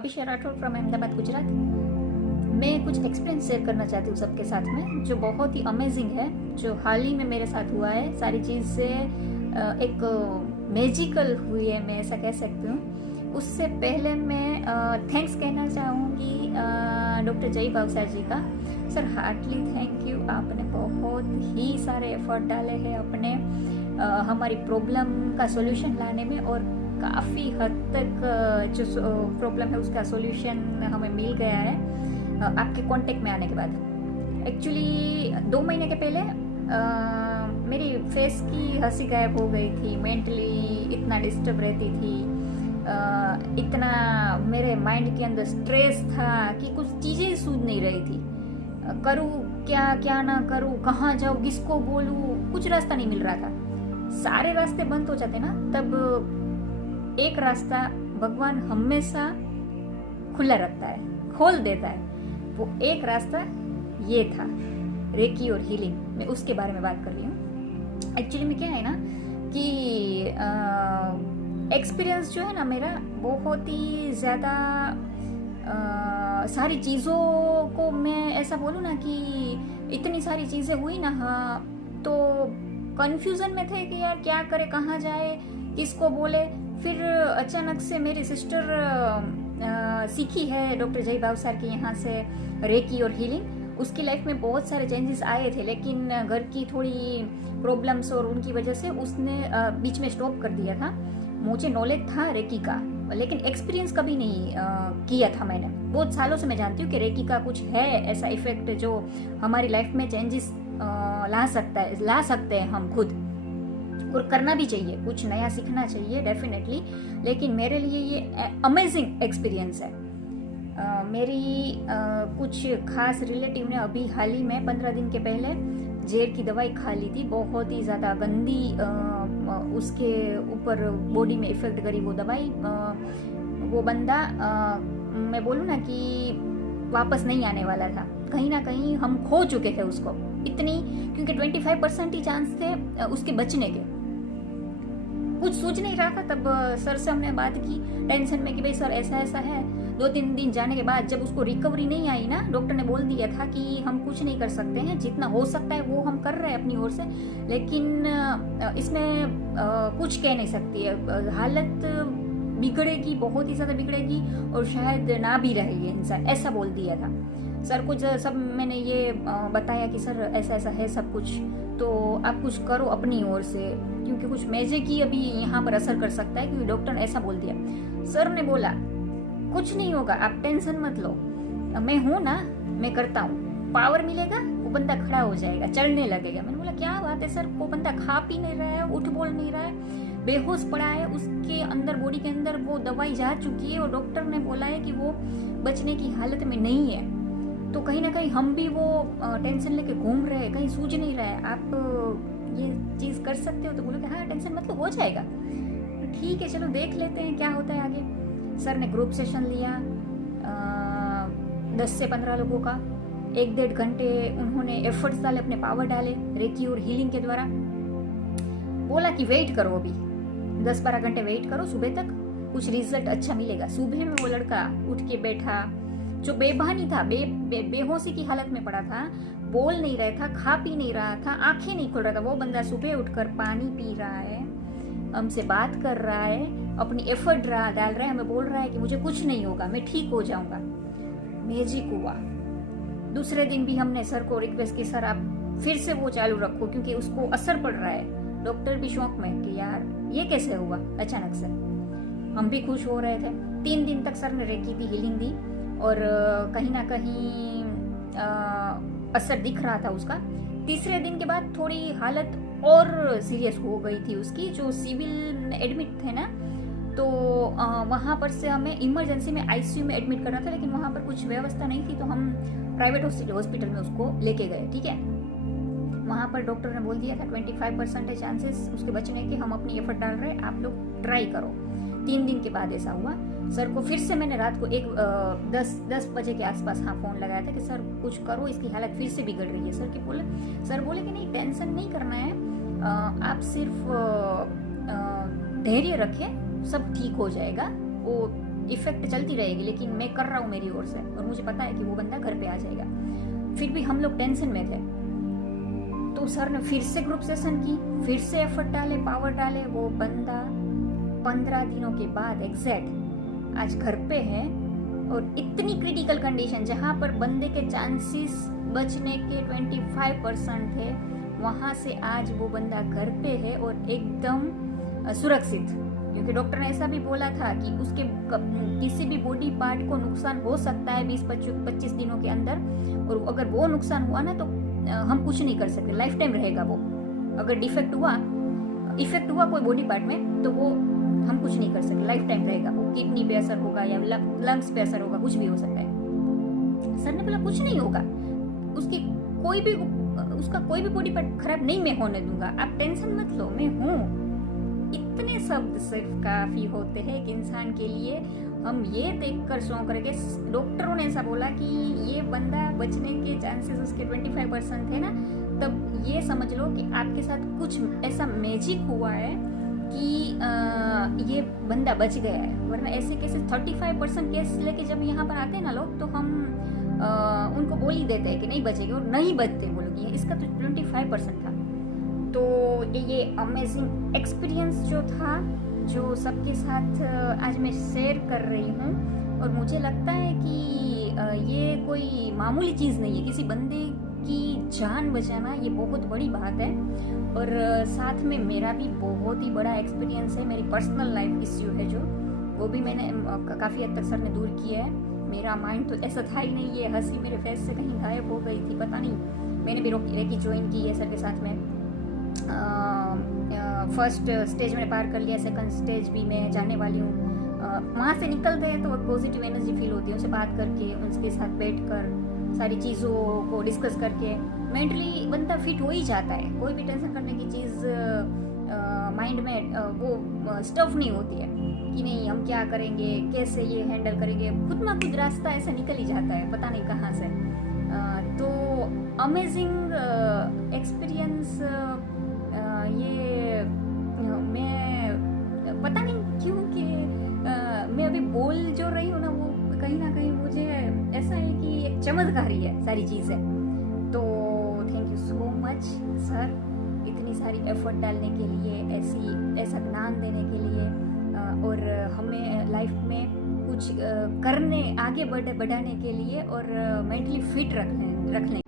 अभिषेक Rathore from Ahmedabad Gujarat. मैं कुछ experience share करना चाहती हूँ सबके साथ में, जो बहुत ही अमेजिंग है, जो हाल ही में मेरे साथ हुआ है। सारी चीज़ से एक मैजिकल हुई है, मैं ऐसा कह सकती हूँ। उससे पहले मैं थैंक्स कहना चाहूँगी डॉक्टर जय भावसार जी का। सर हार्टली थैंक यू, आपने बहुत ही सारे एफर्ट डाले हैं अपने हमारी प्रॉब्लम का सॉल्यूशन लाने में, और काफ़ी हद तक जो प्रॉब्लम है उसका सॉल्यूशन हमें मिल गया है आपके कांटेक्ट में आने के बाद। एक्चुअली 2 महीने के पहले मेरी फेस की हंसी गायब हो गई थी, मेंटली इतना डिस्टर्ब रहती थी, इतना मेरे माइंड के अंदर स्ट्रेस था कि कुछ चीज़ें सूझ नहीं रही थी। करूँ क्या, क्या ना करूँ, कहाँ जाऊँ, किसको बोलूँ, कुछ रास्ता नहीं मिल रहा था। सारे रास्ते बंद हो जाते ना, तब एक रास्ता भगवान हमेशा खुला रखता है, खोल देता है। वो एक रास्ता ये था, रेकी और हीलिंग। मैं उसके बारे में बात कर रही हूँ। एक्चुअली में क्या है ना कि एक्सपीरियंस जो है ना मेरा, बहुत ही ज़्यादा सारी चीज़ों को मैं ऐसा बोलूँ ना कि इतनी सारी चीज़ें हुई ना, हाँ, तो कन्फ्यूज़न में थे कि यार क्या करे, कहाँ जाए, किसको बोले। फिर अचानक से मेरी सिस्टर सीखी है डॉक्टर जय भावसार के यहाँ से रेकी और हीलिंग। उसकी लाइफ में बहुत सारे चेंजेस आए थे, लेकिन घर की थोड़ी प्रॉब्लम्स और उनकी वजह से उसने बीच में स्टॉप कर दिया था। मुझे नॉलेज था रेकी का, लेकिन एक्सपीरियंस कभी नहीं किया था मैंने। बहुत सालों से मैं जानती हूँ कि रेकी का कुछ है ऐसा इफेक्ट जो हमारी लाइफ में चेंजेस ला सकते हैं हम खुद, और करना भी चाहिए, कुछ नया सीखना चाहिए डेफिनेटली। लेकिन मेरे लिए ये अमेजिंग एक्सपीरियंस है। मेरी कुछ खास रिलेटिव ने अभी हाल ही में 15 दिन के पहले जेड की दवाई खा ली थी, बहुत ही ज़्यादा गंदी उसके ऊपर बॉडी में इफेक्ट करी वो दवाई। वो बंदा मैं बोलूँ ना कि वापस नहीं आने वाला था। कहीं ना कहीं हम खो चुके थे उसको इतनी, क्योंकि 25% ही चांस थे उसके बचने के। कुछ सूझ नहीं रहा था। तब सर से हमने बात की टेंशन में कि भाई सर ऐसा ऐसा है। 2-3 दिन जाने के बाद जब उसको रिकवरी नहीं आई ना, डॉक्टर ने बोल दिया था कि हम कुछ नहीं कर सकते हैं, जितना हो सकता है वो हम कर रहे हैं अपनी ओर से, लेकिन इसमें कुछ कह नहीं सकती है। हालत बिगड़ेगी, बहुत ही ज़्यादा बिगड़ेगी, और शायद ना भी रहेगी इंसान, ऐसा बोल दिया था सर को। सब मैंने ये बताया कि सर ऐसा ऐसा है सब कुछ, तो आप कुछ करो अपनी ओर से, क्योंकि कुछ मैजिक ही अभी यहाँ पर असर कर सकता है, क्योंकि डॉक्टर ने ऐसा बोल दिया। सर ने बोला कुछ नहीं होगा, आप टेंशन मत लो, मैं हूँ ना, मैं करता हूँ, पावर मिलेगा, वो बंदा खड़ा हो जाएगा, चलने लगेगा। मैंने बोला क्या बात है सर, वो बंदा खा पी नहीं रहा है, उठ बोल नहीं रहा है, बेहोश पड़ा है, उसके अंदर बॉडी के अंदर वो दवाई जा चुकी है, और डॉक्टर ने बोला है कि वो बचने की हालत में नहीं है। तो कहीं ना कहीं हम भी वो टेंशन लेके घूम रहे हैं, कहीं सूझ नहीं रहा है, आप ये चीज़ कर सकते हो। तो बोले कि हाँ टेंशन मतलब हो जाएगा, ठीक है चलो देख लेते हैं क्या होता है आगे। सर ने ग्रुप सेशन लिया 10 से 15 लोगों का, 1-1.5 घंटे उन्होंने एफर्ट्स डाले, अपने पावर डाले रेकी और हीलिंग के द्वारा। बोला कि वेट करो, अभी 10-12 घंटे वेट करो, सुबह तक कुछ रिजल्ट अच्छा मिलेगा। सुबह में वो लड़का उठ के बैठा, जो बेभानी था, बेहोशी की हालत में पड़ा था, बोल नहीं रहा था, खा पी नहीं रहा था, आंखें नहीं खोल रहा था, वो बंदा सुबह उठकर पानी पी रहा है, हमसे बात कर रहा है, अपनी एफर्ट डाल रहा है, हमें बोल रहा है कि मुझे कुछ नहीं होगा, मैं ठीक हो जाऊंगा। मैजिक हुआ। दूसरे दिन भी हमने सर को रिक्वेस्ट की, सर आप फिर से वो चालू रखो, क्योंकि उसको असर पड़ रहा है। डॉक्टर भी शौक में कि यार ये कैसे हुआ अचानक से। हम भी खुश हो रहे थे। 3 दिन तक सर ने रेकी दी, हीलिंग दी, और कहीं ना कहीं असर दिख रहा था उसका। तीसरे दिन के बाद थोड़ी हालत और सीरियस हो गई थी उसकी, जो सिविल में एडमिट थे ना, तो वहाँ पर से हमें इमरजेंसी में आईसीयू में एडमिट करना था, लेकिन वहाँ पर कुछ व्यवस्था नहीं थी, तो हम प्राइवेट हॉस्पिटल में उसको लेके गए। ठीक है, वहाँ पर डॉक्टर ने बोल दिया था 25% चांसेस उसके बचने के, हम अपनी एफर्ट डाल रहे हैं, आप लोग ट्राई करो। 3 दिन के बाद ऐसा हुआ। सर को फिर से मैंने रात को 10 बजे के आसपास हाँ फ़ोन लगाया था कि सर कुछ करो, इसकी हालत फिर से बिगड़ रही है। सर बोले कि नहीं टेंशन नहीं करना है, आप सिर्फ धैर्य रखें, सब ठीक हो जाएगा। वो इफेक्ट चलती रहेगी, लेकिन मैं कर रहा हूँ मेरी ओर से, और मुझे पता है कि वो बंदा घर पे आ जाएगा। फिर भी हम लोग टेंशन में थे, तो सर ने फिर से ग्रुप सेशन की, फिर से एफर्ट डाले, पावर डाले। वो बंदा 15 दिनों के बाद एग्जैक्ट आज घर पे है, और इतनी क्रिटिकल कंडीशन जहाँ पर बंदे के चांसेस बचने के 25% थे, वहाँ से आज वो बंदा घर पे है और एकदम सुरक्षित। क्योंकि डॉक्टर ने ऐसा भी बोला था कि उसके किसी भी बॉडी पार्ट को नुकसान हो सकता है 20-25 दिनों के अंदर, और अगर वो नुकसान हुआ ना तो हम कुछ नहीं कर सकते, लाइफ टाइम रहेगा वो। अगर डिफेक्ट हुआ, इफेक्ट हुआ कोई बॉडी पार्ट में, तो वो हम कुछ नहीं कर सकते, लाइफ टाइम रहेगा वो। किडनी पे असर होगा या लंग्स पे असर होगा, कुछ भी हो सकता है। सर ने बोला कुछ नहीं होगा, उसका कोई भी बॉडी पार्ट खराब नहीं मैं होने दूंगा, आप टेंशन मत लो, मैं हूँ। इतने शब्द सिर्फ काफी होते हैं एक इंसान के लिए। हम ये देखकर शौक करके, डॉक्टरों ने ऐसा बोला कि ये बंदा बचने के चांसेस उसके 25% है ना, तब ये समझ लो कि आपके साथ कुछ ऐसा मैजिक हुआ है कि ये बंदा बच गया है। वरना ऐसे केसेस 35% केस लेके जब यहाँ पर आते हैं ना लोग, तो हम उनको बोल ही देते हैं कि नहीं बचेंगे, और नहीं बचते वो लोग। इसका तो 25% था। तो ये अमेजिंग एक्सपीरियंस जो था, जो सबके साथ आज मैं शेयर कर रही हूँ, और मुझे लगता है कि ये कोई मामूली चीज़ नहीं है। किसी बंदे की जान बचाना ये बहुत बड़ी बात है। और साथ में मेरा भी बहुत ही बड़ा एक्सपीरियंस है, मेरी पर्सनल लाइफ इश्यू है जो, वो भी मैंने काफ़ी हद तक सर ने दूर किया है। मेरा माइंड तो ऐसा था ही नहीं, ये हंसी मेरे फेस से कहीं गायब हो गई थी, पता नहीं। मैंने भी रेकी ज्वाइन की है सर के साथ में। फर्स्ट स्टेज मैंने पार कर लिया, सेकंड स्टेज भी मैं जाने वाली हूँ। वहाँ से निकलते हैं तो पॉजिटिव एनर्जी फील होती है, उनसे बात करके, उनके साथ बैठकर सारी चीज़ों को डिस्कस करके मेंटली बंदा फिट हो ही जाता है। कोई भी टेंशन करने की चीज़ माइंड में वो स्टफ नहीं होती है कि नहीं हम क्या करेंगे, कैसे ये हैंडल करेंगे, खुद में खुद रास्ता ऐसा निकल ही जाता है, पता नहीं कहाँ से। तो अमेजिंग एक्सपीरियंस ये मैं पता नहीं क्यों कि मैं अभी बोल जो रही हूँ ना, वो कहीं ना कहीं मुझे ऐसा है कि एक चमत्कारी है सारी चीज़ें। तो thank you so much sir, इतनी सारी एफर्ट डालने के लिए, ऐसा ज्ञान देने के लिए, और हमें लाइफ में कुछ करने, आगे बढ़ाने के लिए, और मेंटली फिट रखने